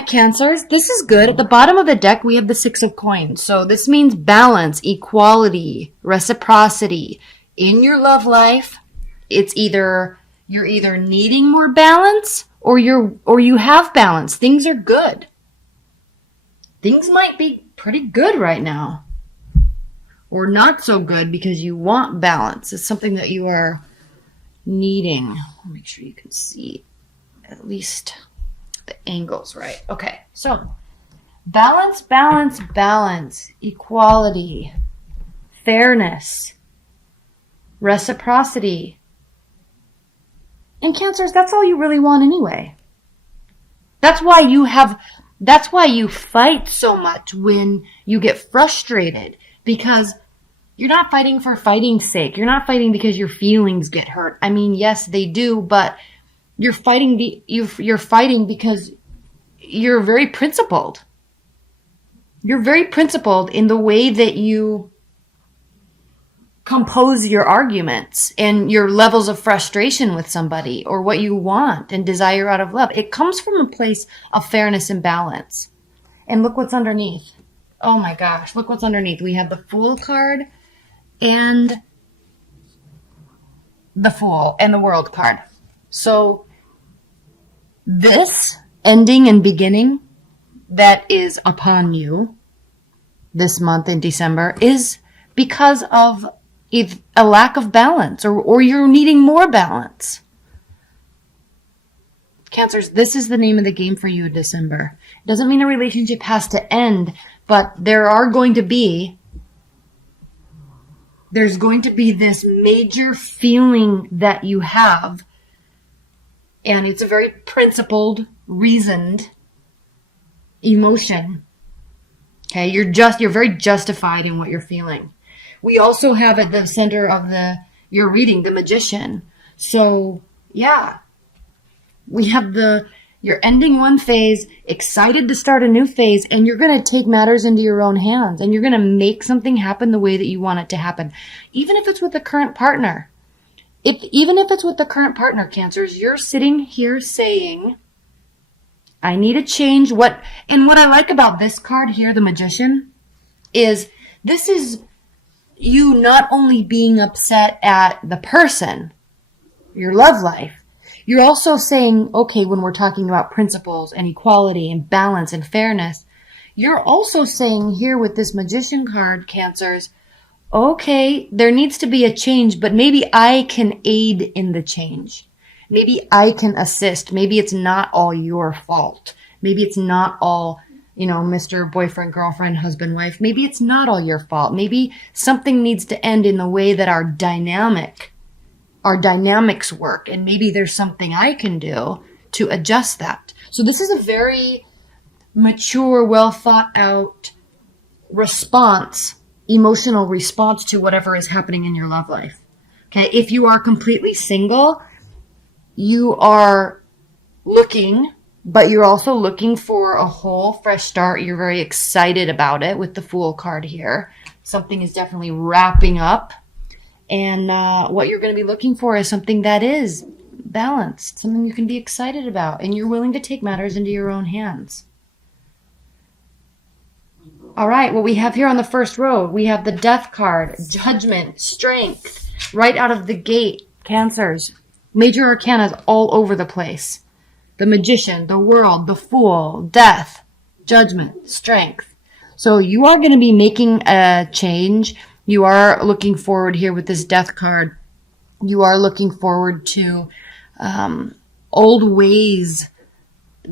right, Cancers, this is good. At the bottom of the deck, we have the Six of Coins. So this means balance, equality, reciprocity. In your love life, it's either you're either needing more balance or you have balance. Things are good. Things might be pretty good right now. Or not so good because you want balance. It's something that you are needing. I'll make sure you can see at least the angles right. Okay, so balance, balance, balance, equality, fairness, reciprocity. And Cancers, that's all you really want anyway. That's why you fight so much when you get frustrated, because you're not fighting for fighting's sake. You're not fighting because your feelings get hurt. I mean, yes, they do, but you're fighting because you're very principled. You're very principled in the way that you compose your arguments and your levels of frustration with somebody or what you want and desire out of love. It comes from a place of fairness and balance. And look what's underneath. Oh my gosh, look what's underneath. We have the Fool card and the Fool and the World card. So this ending and beginning that is upon you this month in December is because of a lack of balance or you're needing more balance. Cancers, this is the name of the game for you in December. It doesn't mean a relationship has to end, but there's going to be this major feeling that you have, and it's a very principled, reasoned emotion. Okay, you're very justified in what you're feeling. We also have at the center of your reading, the Magician. So, yeah. We have you're ending one phase, excited to start a new phase, and you're going to take matters into your own hands, and you're going to make something happen the way that you want it to happen. Even if it's with the current partner. Even if it's with the current partner, Cancers, you're sitting here saying, I need a change. And what I like about this card here, the Magician, is this is you not only being upset at the person, your love life, you're also saying, okay, when we're talking about principles and equality and balance and fairness, you're also saying here with this Magician card, Cancers, okay, there needs to be a change, but maybe I can aid in the change. Maybe I can assist. Maybe it's not all your fault. Maybe it's not all, Mr. Boyfriend, girlfriend, husband, wife. Maybe it's not all your fault. Maybe something needs to end in the way that our dynamics work. And maybe there's something I can do to adjust that. So this is a very mature, well thought out emotional response to whatever is happening in your love life. Okay. If you are completely single, you are looking, but you're also looking for a whole fresh start. You're very excited about it with the Fool card here. Something is definitely wrapping up. And what you're going to be looking for is something that is balanced, something you can be excited about, and you're willing to take matters into your own hands. All right, what we have here on the first row, we have the Death card, Judgment, Strength, right out of the gate, Cancers. Major arcanas all over the place. The Magician, the World, the Fool, Death, Judgment, Strength. So you are going to be making a change. You are looking forward here with this Death card. You are looking forward to old ways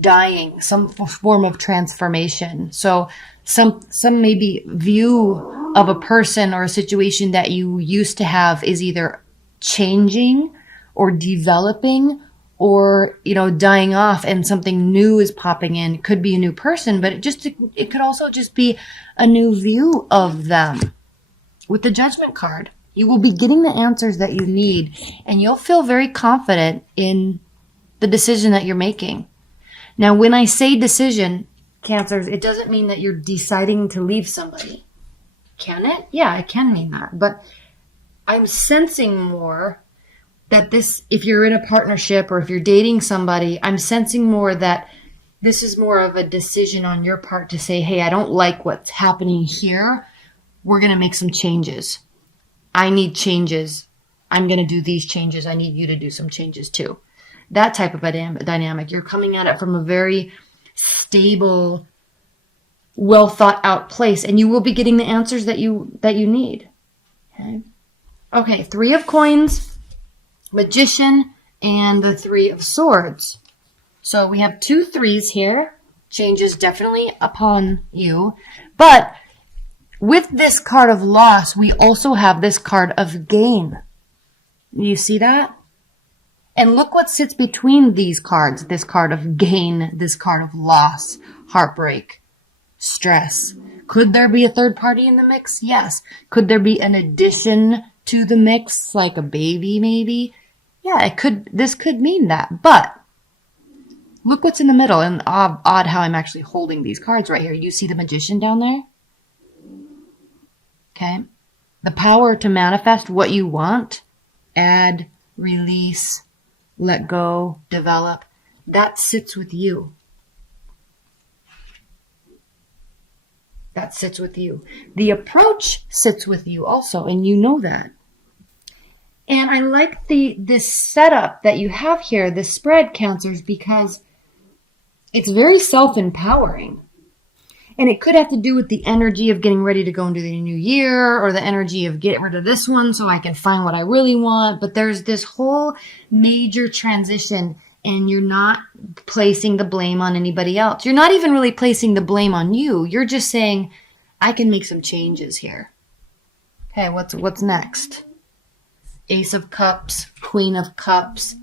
dying, some form of transformation. So some maybe view of a person or a situation that you used to have is either changing or developing or, dying off, and something new is popping in. It could be a new person, but it could also just be a new view of them. With the Judgment card, you will be getting the answers that you need, and you'll feel very confident in the decision that you're making. Now, when I say decision, Cancers, it doesn't mean that you're deciding to leave somebody. Can it? Yeah, it can mean that. But I'm sensing more that if you're in a partnership or if you're dating somebody, I'm sensing more that This is more of a decision on your part to say, hey, I don't like what's happening here. We're going to make some changes. I need changes. I'm going to do these changes. I need you to do some changes too. That type of a dynamic. You're coming at it from a very stable, well thought out place, and you will be getting the answers that you need. Okay, 3 of Coins, Magician, and the 3 of Swords. So we have 2 3s here. Change is definitely upon you. But with this card of loss, we also have this card of gain. You see that? And look what sits between these cards. This card of gain, this card of loss, heartbreak, stress. Could there be a third party in the mix? Yes. Could there be an addition to the mix, like a baby maybe? Yeah, it could. This could mean that. But look what's in the middle. And odd how I'm actually holding these cards right here. You see the Magician down there? Okay. The power to manifest what you want, add, release, let go, develop, that sits with you. That sits with you. The approach sits with you also, and you know that. And I like this setup that you have here, this spread, Cancers, because it's very self-empowering. And it could have to do with the energy of getting ready to go into the new year, or the energy of get rid of this one so I can find what I really want. But there's this whole major transition, and you're not placing the blame on anybody else. You're not even really placing the blame on you. You're just saying, I can make some changes here. Okay, what's next? Ace of Cups, Queen of Cups,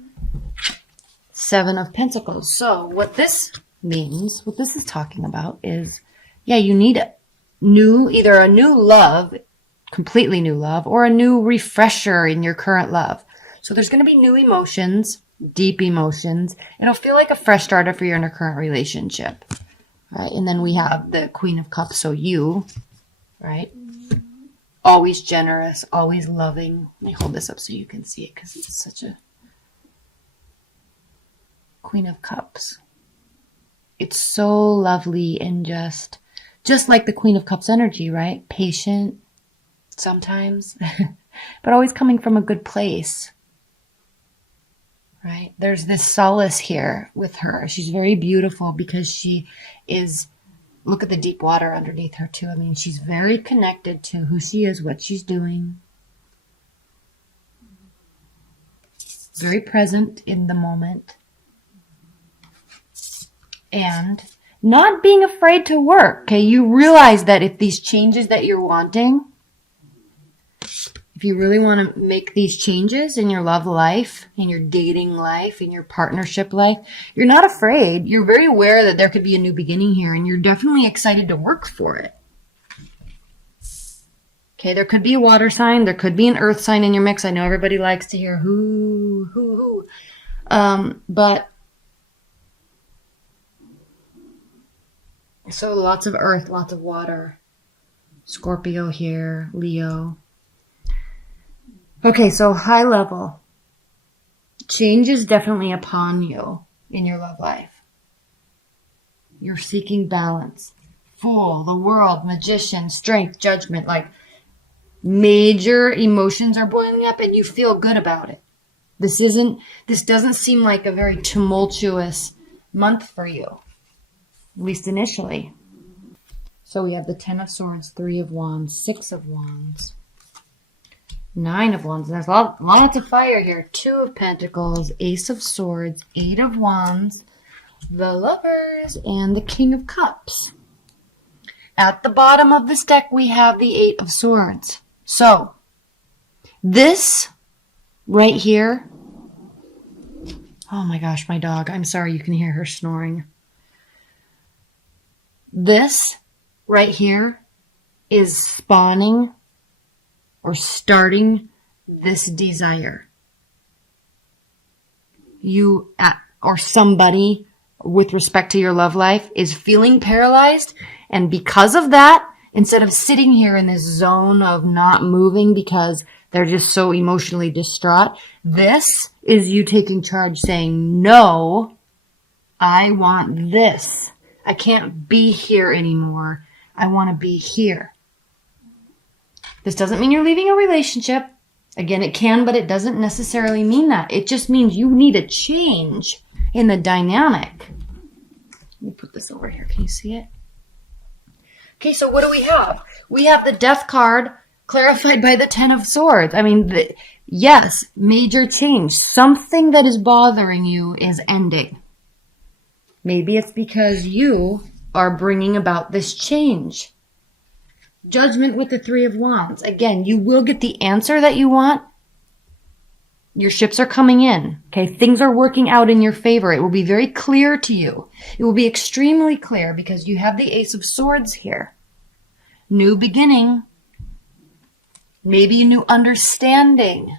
7 of Pentacles. So what this means, what this is talking about is, yeah, you need either a new love, completely new love, or a new refresher in your current love. So there's going to be new emotions, deep emotions. It'll feel like a fresh start for your current relationship. Right? And then we have the Queen of Cups, so you, right? Always generous, always loving. Let me hold this up so you can see it, because it's such a Queen of Cups. It's so lovely and just like the Queen of Cups energy, right? Patient sometimes, but always coming from a good place, right? There's this solace here with her. She's very beautiful because she is, look at the deep water underneath her too. I mean, she's very connected to who she is, what she's doing. Very present in the moment. And not being afraid to work. Okay, you realize that if these changes that you're wanting, if you really want to make these changes in your love life, in your dating life, in your partnership life, you're not afraid. You're very aware that there could be a new beginning here, and you're definitely excited to work for it. Okay, there could be a water sign, there could be an earth sign in your mix. I know everybody likes to hear who. But so lots of earth, lots of water. Scorpio here, Leo. Okay, so high level. Change is definitely upon you in your love life. You're seeking balance. Fool, the World, Magician, Strength, Judgment. Like major emotions are boiling up and you feel good about it. This doesn't seem like a very tumultuous month for you. At least initially. So we have the 10 of Swords, 3 of Wands, 6 of Wands, 9 of Wands. And there's lots of fire here. 2 of Pentacles, Ace of Swords, 8 of Wands, the Lovers, and the King of Cups. At the bottom of this deck, we have the 8 of Swords. So, this right here. Oh my gosh, my dog. I'm sorry, you can hear her snoring. This right here is spawning or starting this desire. You or somebody with respect to your love life is feeling paralyzed, and because of that, instead of sitting here in this zone of not moving because they're just so emotionally distraught, this is you taking charge saying, no, I want this. I can't be here anymore. I want to be here. This doesn't mean you're leaving a relationship. Again, it can, but it doesn't necessarily mean that. It just means you need a change in the dynamic. Let me put this over here. Can you see it? Okay, so what do we have? We have the Death card clarified by the Ten of Swords. I mean, yes, major change. Something that is bothering you is ending. Maybe it's because you are bringing about this change. Judgment with the Three of Wands. Again, you will get the answer that you want. Your ships are coming in. Okay, things are working out in your favor. It will be very clear to you. It will be extremely clear because you have the Ace of Swords here. New beginning. Maybe a new understanding.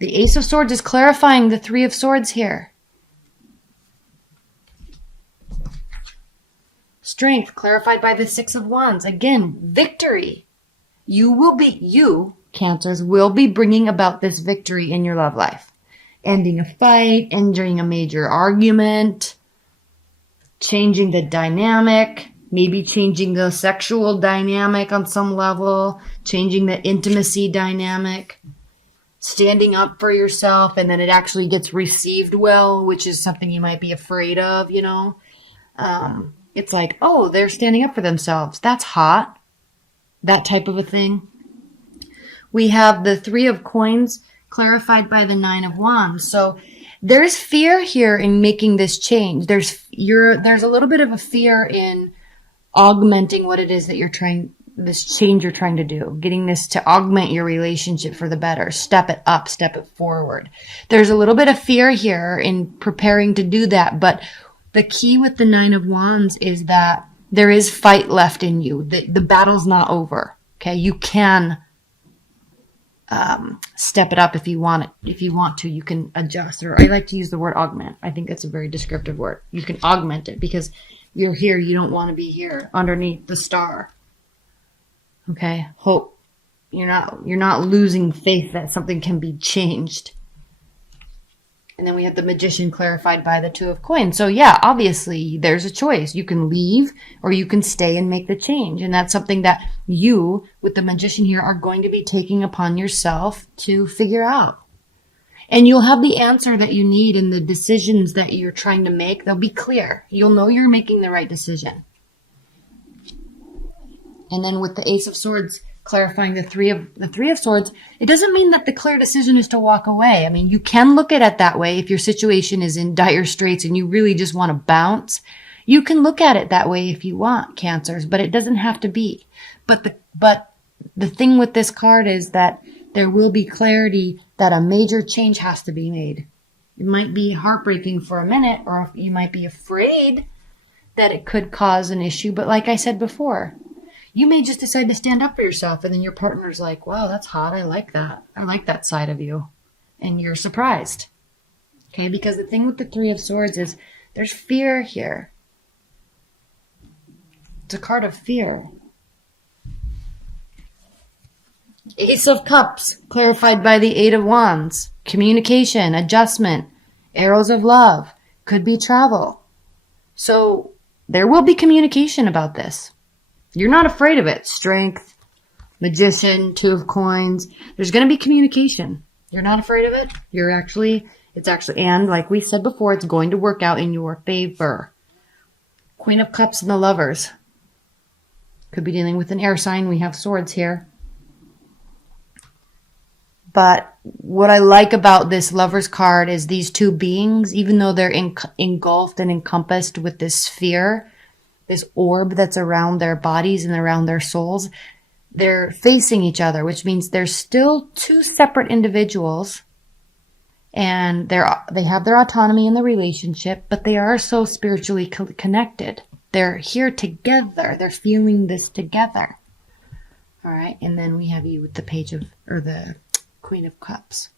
The Ace of Swords is clarifying the Three of Swords here. Strength clarified by the Six of Wands. Again, victory. You, Cancers, will be bringing about this victory in your love life. Ending a fight, ending a major argument, changing the dynamic, maybe changing the sexual dynamic on some level, changing the intimacy dynamic, standing up for yourself, and then it actually gets received well, which is something you might be afraid of, you know. It's like, oh, they're standing up for themselves. That's hot. That type of a thing. We have the Three of Coins clarified by the Nine of Wands. So there's fear here in making this change. There's a little bit of a fear in augmenting what it is that this change you're trying to do, getting this to augment your relationship for the better, step it up, step it forward. There's a little bit of fear here in preparing to do that, but the key with the Nine of Wands is that there is fight left in you. The battle's not over. Okay, you can step it up if you want it. If you want to, you can adjust. Or I like to use the word augment. I think that's a very descriptive word. You can augment it because you're here. You don't want to be here underneath the star. Okay, hope. You're not losing faith that something can be changed. And then we have the Magician clarified by the Two of Coins. So yeah, obviously there's a choice. You can leave or you can stay and make the change. And that's something that you, with the Magician here, are going to be taking upon yourself to figure out. And you'll have the answer that you need, and the decisions that you're trying to make, they'll be clear. You'll know you're making the right decision. And then with the Ace of Swords clarifying the Three of Swords, it doesn't mean that the clear decision is to walk away. I mean, you can look at it that way. If your situation is in dire straits and you really just want to bounce, you can look at it that way if you want, Cancers, but it doesn't have to be. But the thing with this card is that there will be clarity that a major change has to be made. It might be heartbreaking for a minute, or you might be afraid that it could cause an issue. But like I said before, you may just decide to stand up for yourself, and then your partner's like, wow, that's hot. I like that. I like that side of you. And you're surprised. Okay, because the thing with the Three of Swords is there's fear here. It's a card of fear. Ace of Cups, clarified by the Eight of Wands. Communication, adjustment, arrows of love, could be travel. So there will be communication about this. You're not afraid of it. Strength, Magician, Two of Coins. There's going to be communication. You're not afraid of it. It's actually, and like we said before, it's going to work out in your favor. Queen of Cups and the Lovers. Could be dealing with an air sign. We have swords here. But what I like about this Lovers card is these two beings, even though they're engulfed and encompassed with this sphere, this orb that's around their bodies and around their souls, they're facing each other, which means they're still two separate individuals, and they have their autonomy in the relationship, but they are so spiritually connected. They're here together. They're feeling this together. All right. And then we have you with the the Queen of Cups.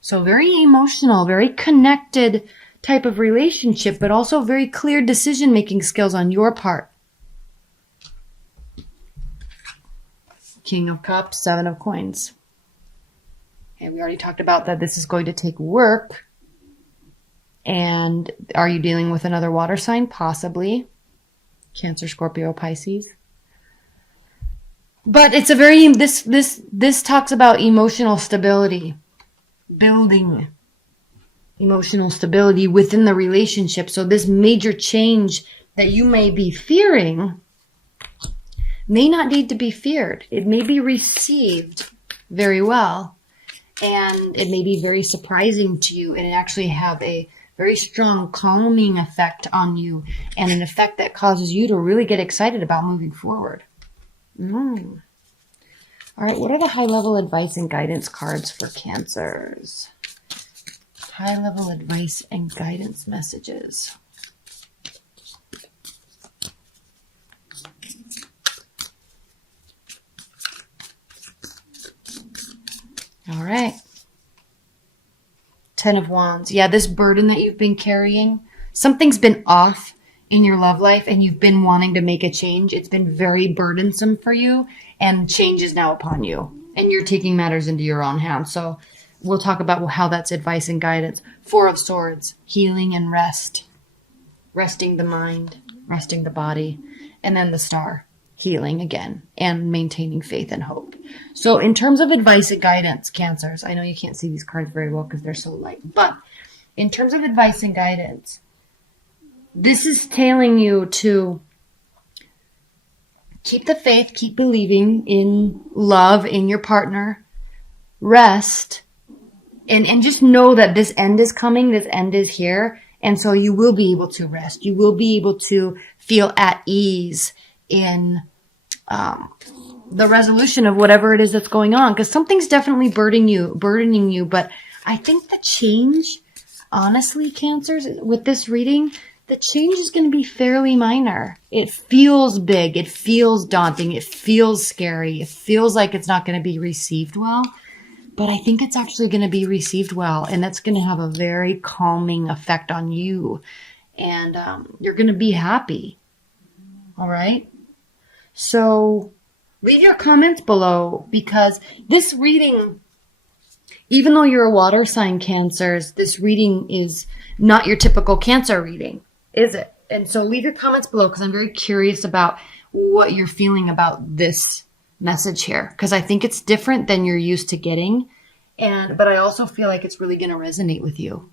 So very emotional, very connected type of relationship, but also very clear decision-making skills on your part. King of Cups, Seven of Coins. And we already talked about that this is going to take work And are you dealing with another water sign? Possibly. Cancer, Scorpio, Pisces. But it's a very, this talks about emotional stability, building emotional stability within the relationship. So this major change that you may be fearing may not need to be feared. It may be received very well, and it may be very surprising to you, and actually have a very strong calming effect on you, and an effect that causes you to really get excited about moving forward. All right, what are the high-level advice and guidance cards for Cancers? High-level advice and guidance messages. All right. 10 of Wands. Yeah, this burden that you've been carrying, something's been off in your love life and you've been wanting to make a change. It's been very burdensome for you, and change is now upon you, and you're taking matters into your own hands. So we'll talk about how that's advice and guidance. 4 of Swords, healing and rest. Resting the mind, resting the body. And then the Star, healing again, and maintaining faith and hope. So in terms of advice and guidance, Cancers, I know you can't see these cards very well because they're so light, but in terms of advice and guidance, this is telling you to keep the faith, keep believing in love, in your partner, rest, and just know that this end is coming, this end is here, and so you will be able to rest. You will be able to feel at ease in the resolution of whatever it is that's going on, because something's definitely burdening you. But I think the change, honestly, Cancers, with this reading, the change is going to be fairly minor. It feels big. It feels daunting. It feels scary. It feels like it's not going to be received well. But I think it's actually going to be received well, and that's going to have a very calming effect on you. And you're going to be happy. All right? So leave your comments below, because this reading, even though you're a water sign, Cancers, this reading is not your typical Cancer reading, is it? And so leave your comments below, because I'm very curious about what you're feeling about this message here, because I think it's different than you're used to getting, but I also feel like it's really going to resonate with you.